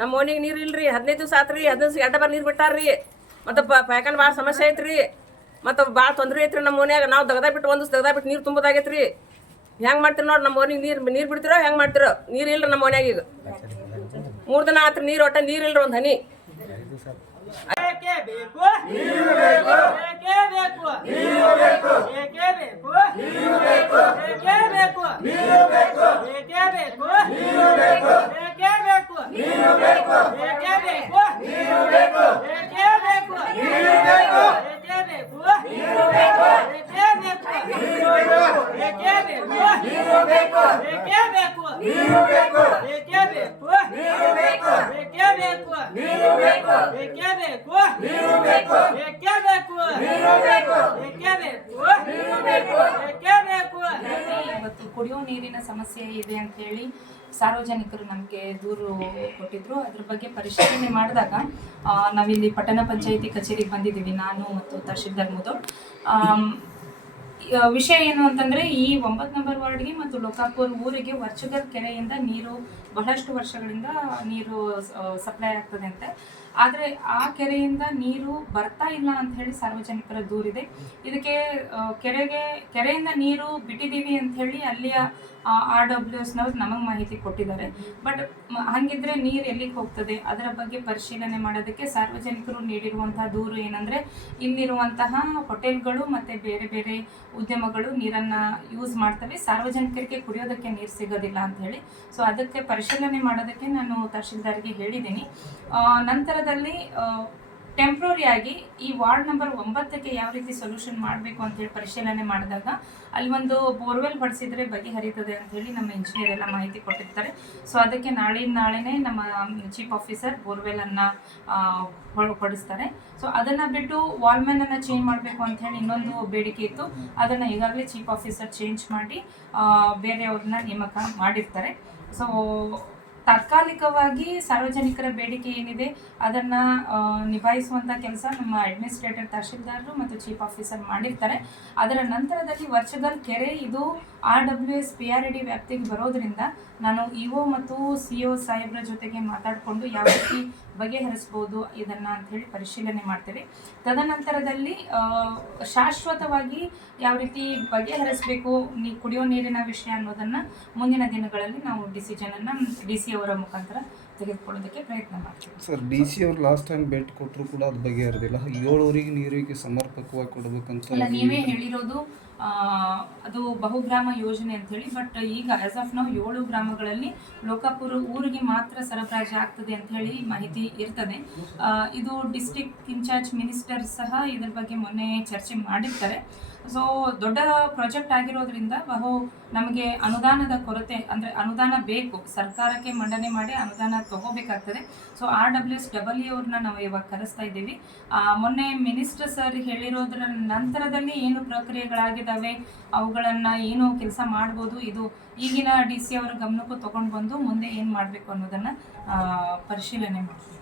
ನಮ್ಮ ಓಣಿಗೆ ನೀರು ಇಲ್ರಿ 15 ದಿವಸ ಆತ್ರಿ 15 ದಿವಸ ಎಡ್ಡ ನೀರು ಬಿಟ್ಟಾರ್ರಿ ಮತ್ತು ಪಾಯ್ಕಾನ ಭಾಳ ಸಮಸ್ಯೆ ಐತ್ರಿ ಮತ್ತು ಭಾಳ ತೊಂದರೆ ಐತ್ರಿ ನಮ್ಮ ಓಣ್ಯಾಗ ನಾವು ಬಿಟ್ಟು ಒಂದು ದಿವಸ ಬಿಟ್ಟು ನೀರು ತುಂಬೋದಾಗೈತ್ರಿ ಹೆಂಗೆ ಮಾಡ್ತೀರಿ ನೋಡಿ ನಮ್ಮ ಓಣಿಗೆ ನೀರು ಬಿಡ್ತಿರೋ ಹೆಂಗೆ ಮಾಡ್ತಿರೋ ನೀರು ಇಲ್ರಿ ನಮ್ಮ ಓಣ್ಯಾಗ ಈಗ 3 ದಿನ ಆತ್ರಿ ನೀರು ಒಟ್ಟ ನೀರು ಇಲ್ರಿ ಒಂದು ಹನಿ ಇವತ್ತು ಕುಡಿಯೋ ನೀರಿನ ಸಮಸ್ಯೆ ಇದೆ ಅಂತ ಹೇಳಿ ಸಾರ್ವಜನಿಕರು ನಮಗೆ ದೂರು ಕೊಟ್ಟಿದ್ರು. ಅದ್ರ ಬಗ್ಗೆ ಪರಿಶೀಲನೆ ಮಾಡಿದಾಗ ನಾವಿಲ್ಲಿ ಪಟ್ಟಣ ಪಂಚಾಯಿತಿ ಕಚೇರಿಗೆ ಬಂದಿದ್ದೀವಿ, ನಾನು ಮತ್ತು ತಹಶೀಲ್ದಾರ್ ಮುದೋಳ್. ವಿಷಯ ಏನು ಅಂತಂದರೆ, ಈ 9 ನಂಬರ್ ವಾರ್ಡ್ಗೆ ಮತ್ತು ಲೋಕಾಪುರ್ ಊರಿಗೆ ವರ್ಚಗಲ್ ಕೆರೆಯಿಂದ ನೀರು ಬಹಳಷ್ಟು ವರ್ಷಗಳಿಂದ ನೀರು ಸಪ್ಲೈ ಆಗ್ತದೆ ಅಂತೆ. ಆದರೆ ಆ ಕೆರೆಯಿಂದ ನೀರು ಬರ್ತಾ ಇಲ್ಲ ಅಂತ ಹೇಳಿ ಸಾರ್ವಜನಿಕರ ದೂರಿದೆ. ಇದಕ್ಕೆ ಕೆರೆಯಿಂದ ನೀರು ಬಿಟ್ಟಿದ್ದೀವಿ ಅಂತ ಹೇಳಿ ಅಲ್ಲಿಯ RWSನವ್ರು ನಮಗೆ ಮಾಹಿತಿ ಕೊಟ್ಟಿದ್ದಾರೆ. ಬಟ್ ಹಾಗಿದ್ರೆ ನೀರು ಎಲ್ಲಿಗೆ ಹೋಗ್ತದೆ ಅದರ ಬಗ್ಗೆ ಪರಿಶೀಲನೆ ಮಾಡೋದಕ್ಕೆ ಸಾರ್ವಜನಿಕರು ನೀಡಿರುವಂತಹ ದೂರು ಏನಂದರೆ, ಇಲ್ಲಿರುವಂತಹ ಹೋಟೆಲ್ಗಳು ಮತ್ತು ಬೇರೆ ಬೇರೆ ಉದ್ಯಮಗಳು ನೀರನ್ನು ಯೂಸ್ ಮಾಡ್ತವೆ, ಸಾರ್ವಜನಿಕರಿಗೆ ಕುಡಿಯೋದಕ್ಕೆ ನೀರು ಸಿಗೋದಿಲ್ಲ ಅಂತ ಹೇಳಿ. ಸೊ ಅದಕ್ಕೆ ಪರಿಶೀಲನೆ ಮಾಡೋದಕ್ಕೆ ನಾನು ತಹಶೀಲ್ದಾರ್ಗೆ ಹೇಳಿದ್ದೀನಿ. ನಂತರದಲ್ಲಿ ಟೆಂಪ್ರರಿಯಾಗಿ ಈ ವಾರ್ಡ್ ನಂಬರ್ 9ಕ್ಕೆ ಯಾವ ರೀತಿ ಸೊಲ್ಯೂಷನ್ ಮಾಡಬೇಕು ಅಂತೇಳಿ ಪರಿಶೀಲನೆ ಮಾಡಿದಾಗ ಅಲ್ಲಿ ಒಂದು ಬೋರ್ವೆಲ್ ಹೊಡಿಸಿದ್ರೆ ಬಗೆಹರಿತದೆ ಅಂತ ಹೇಳಿ ನಮ್ಮ ಇಂಜಿನಿಯರ್ ಎಲ್ಲ ಮಾಹಿತಿ ಕೊಟ್ಟಿರ್ತಾರೆ. ಸೊ ಅದಕ್ಕೆ ನಾಳೆನೇ ನಮ್ಮ ಚೀಫ್ ಆಫೀಸರ್ ಬೋರ್ವೆಲನ್ನು ಹೊಡಿಸ್ತಾರೆ. ಸೊ ಅದನ್ನು ಬಿಟ್ಟು ವಾಲ್ಮ್ಯಾನನ್ನು ಚೇಂಜ್ ಮಾಡಬೇಕು ಅಂತ ಹೇಳಿ ಇನ್ನೊಂದು ಬೇಡಿಕೆ ಇತ್ತು. ಅದನ್ನು ಈಗಾಗಲೇ ಚೀಫ್ ಆಫೀಸರ್ ಚೇಂಜ್ ಮಾಡಿ ಬೇರೆಯವ್ರನ್ನ ನೇಮಕ ಮಾಡಿರ್ತಾರೆ. ಸೊ ತಾತ್ಕಾಲಿಕವಾಗಿ ಸಾರ್ವಜನಿಕರ ಬೇಡಿಕೆ ಏನಿದೆ ಅದನ್ನು ನಿಭಾಯಿಸುವಂಥ ಕೆಲಸ ನಮ್ಮ ಅಡ್ಮಿನಿಸ್ಟ್ರೇಟರ್ ತಹಶೀಲ್ದಾರರು ಮತ್ತು ಚೀಫ್ ಆಫೀಸರ್ ಮಾಡಿರ್ತಾರೆ. ಅದರ ನಂತರದಲ್ಲಿ ವರ್ಚಗಲ್ ಕೆರೆ ಇದು RWS PRD ವ್ಯಾಪ್ತಿಗೆ ಬರೋದ್ರಿಂದ ನಾನು EO ಮತ್ತು CO ಸಾಹೇಬ್ರ ಜೊತೆಗೆ ಮಾತಾಡಿಕೊಂಡು ಯಾವ ರೀತಿ ಬಗೆಹರಿಸ್ಬೋದು ಇದನ್ನು ಅಂಥೇಳಿ ಪರಿಶೀಲನೆ ಮಾಡ್ತೇವೆ. ತದನಂತರದಲ್ಲಿ ಶಾಶ್ವತವಾಗಿ ಯಾವ ರೀತಿ ಬಗೆಹರಿಸಬೇಕು ಕುಡಿಯೋ ನೀರಿನ ವಿಷಯ ಅನ್ನೋದನ್ನು ಮುಂದಿನ ದಿನಗಳಲ್ಲಿ ನಾವು ಡಿಸಿಷನನ್ನು DC ಅವರ ಮುಖಾಂತರ ತೆಗೆದುಕೊಳ್ಳೋದಕ್ಕೆ ಪ್ರಯತ್ನ ಮಾಡ್ತೀವಿ. ಸರ್, DC ಅವರು ಲಾಸ್ಟ್ ಟೈಮ್ ಭೇಟಿ ಕೊಟ್ಟರು ಕೂಡ ಅದು ಬಗೆಹರಿದಿಲ್ಲ. 7 ಊರಿಗೆ ನೀರಿಗೆ ಸಮರ್ಪಕವಾಗಿ ಕೊಡಬೇಕಂತ ನೀವೇ ಹೇಳಿರೋದು. ಅದು ಬಹುಗ್ರಾಮ ಯೋಜನೆ ಅಂತ ಹೇಳಿ, ಬಟ್ ಈಗ ಆಸ್ ಆಫ್ ನಾವು 7 ಗ್ರಾಮಗಳಲ್ಲಿ ಲೋಕಾಪುರ ಊರಿಗೆ ಮಾತ್ರ ಸರಬರಾಜು ಆಗ್ತದೆ ಅಂತ ಹೇಳಿ ಮಾಹಿತಿ ಇರ್ತದೆ. ಇದು ಡಿಸ್ಟ್ರಿಕ್ಟ್ ಇನ್ಚಾರ್ಜ್ ಮಿನಿಸ್ಟರ್ ಸಹ ಇದ್ರ ಬಗ್ಗೆ ಮೊನ್ನೆ ಚರ್ಚೆ ಮಾಡಿರ್ತಾರೆ. ಸೊ ದೊಡ್ಡ ಪ್ರಾಜೆಕ್ಟ್ ಆಗಿರೋದ್ರಿಂದ ನಮಗೆ ಅನುದಾನದ ಕೊರತೆ, ಅಂದರೆ ಅನುದಾನ ಬೇಕು, ಸರ್ಕಾರಕ್ಕೆ ಮಂಡನೆ ಮಾಡಿ ಅನುದಾನ ತಗೋಬೇಕಾಗ್ತದೆ. ಸೊ RWSEE ಅವ್ರನ್ನ ನಾವು ಇವಾಗ ಕರೆಸ್ತಾ ಇದ್ದೀವಿ. ಮೊನ್ನೆ ಮಿನಿಸ್ಟರ್ ಸರ್ ಹೇಳಿರೋದ್ರ ನಂತರದಲ್ಲಿ ಏನು ಪ್ರಕ್ರಿಯೆಗಳಾಗಿದ್ದಾವೆ, ಅವುಗಳನ್ನು ಏನು ಕೆಲಸ ಮಾಡ್ಬೋದು, ಇದು ಈಗಿನ DC ಅವರ ಗಮನಕ್ಕೂ ತೊಗೊಂಡು ಬಂದು ಮುಂದೆ ಏನು ಮಾಡಬೇಕು ಅನ್ನೋದನ್ನು ಪರಿಶೀಲನೆ ಮಾಡ್ತೀವಿ.